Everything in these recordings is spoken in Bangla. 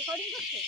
রেকর্ডিং করছে?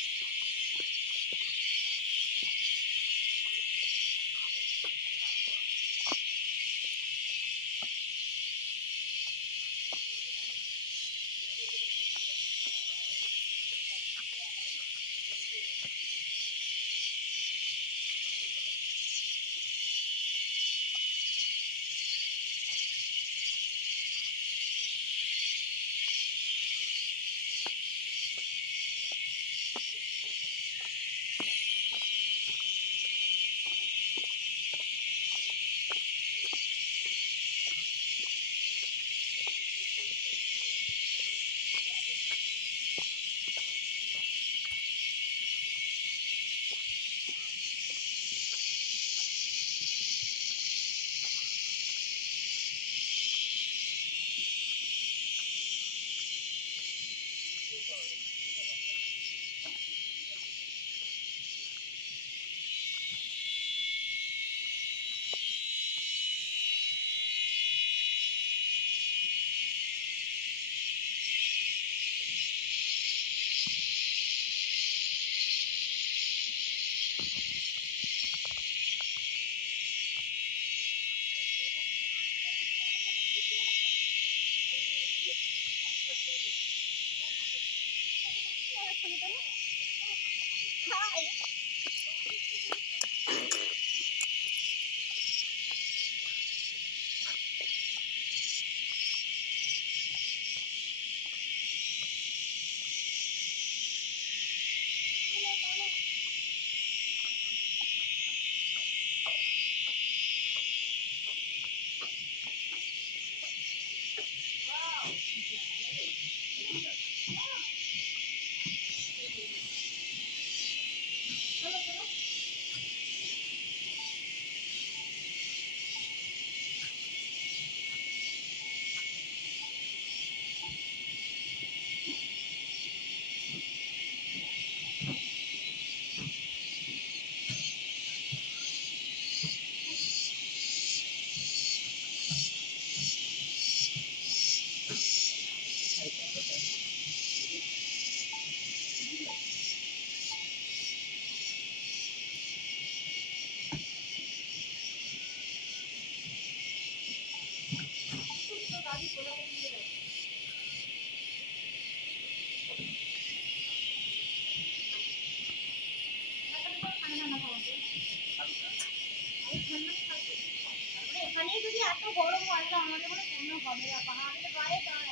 এখানেই যদি এত গরম হয় তাহলে আমাদের কোনো কেন হবে না, পাহাড়ের গায়ে তার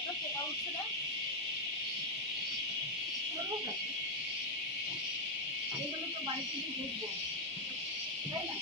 এত পোকা উঠছে না, এইগুলো তো বাড়িতে গিয়ে দেখবো, তাই না?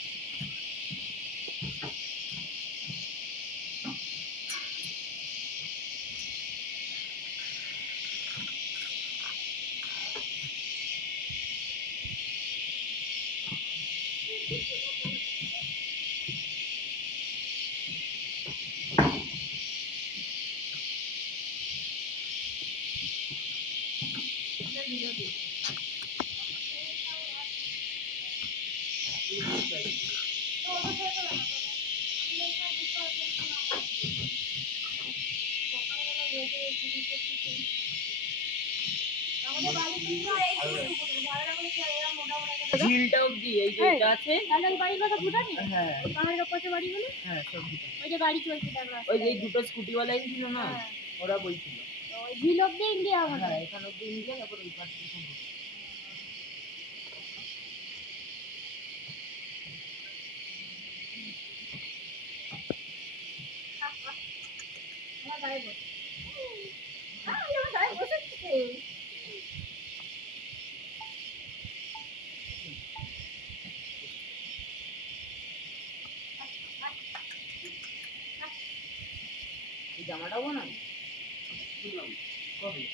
ঝিলটা অবধি এই যে এটা আছে, তাহলে ওই বাড়ির কথা ভুটানি? হ্যাঁ পাহাড়ের ওপরে বাড়িগুলো, হ্যাঁ সব ভুটান। ওই যে গাড়ি চলছে দেখো, ওই যে দুটো স্কুটিওয়ালাই ছিল না, ওরা বলছিল ওই ঝিল অব্দি ইন্ডিয়া হবে। হ্যাঁ এখান অব্দি ইন্ডিয়া, তারপর ওই পাশ থেকে সব ভুটান। আমার গায়ে বসে, আমার গায়ে বসেছে। এই জামাটাও না কবে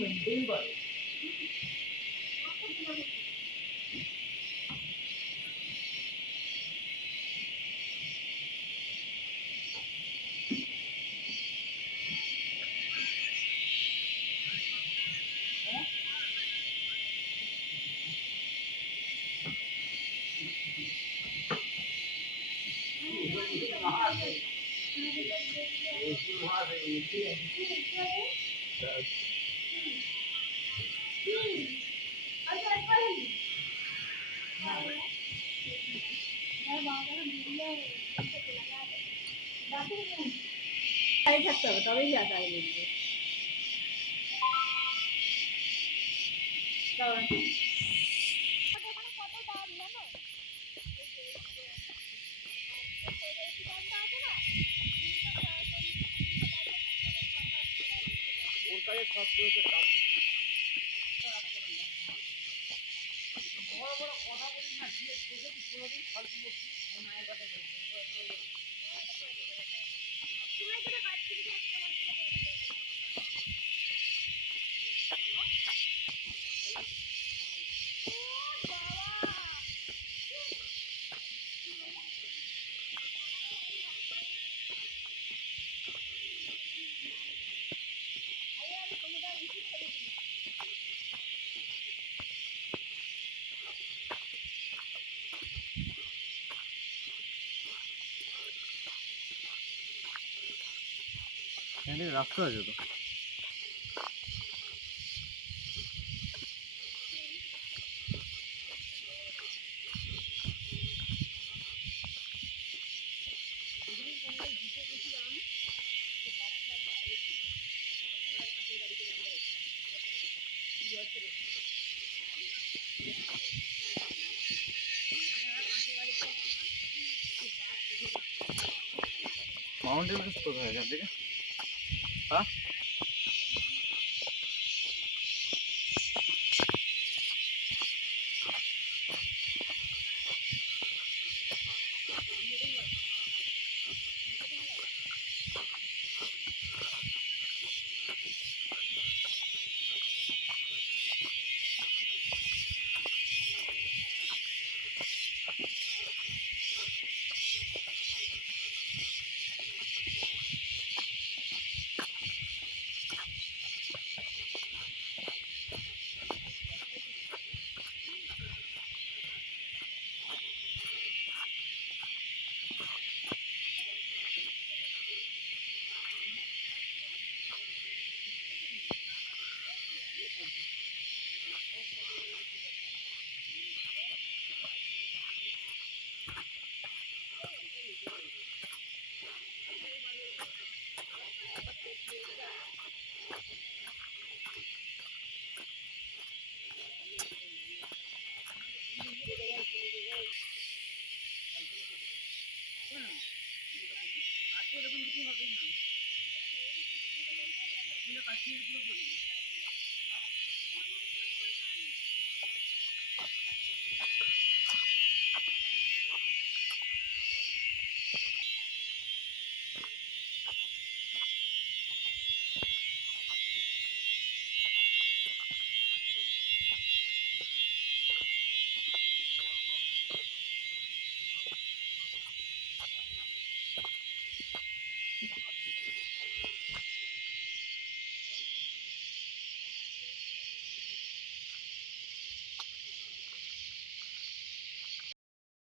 মেনটেন করে। এসি মহাজ এসি কি কি আছে? আচ্ছা একবার থাকতে হবে তবেই যা তাই বলবে ওর কাছে সব জিনিসের দাম বেশি। বড় বড় কথা বলিস না, গিয়ে দেখেছিস কোনোদিন ফালতু বকছিস? ওর মায়ের কথা বলিস রাস্তা আছে তো। মাউন্ট এভারেস্ট কোথায় এখান থেকে? হ্যাঁ, এরকম কিছু হবেই না। কাশ্মীর পুরো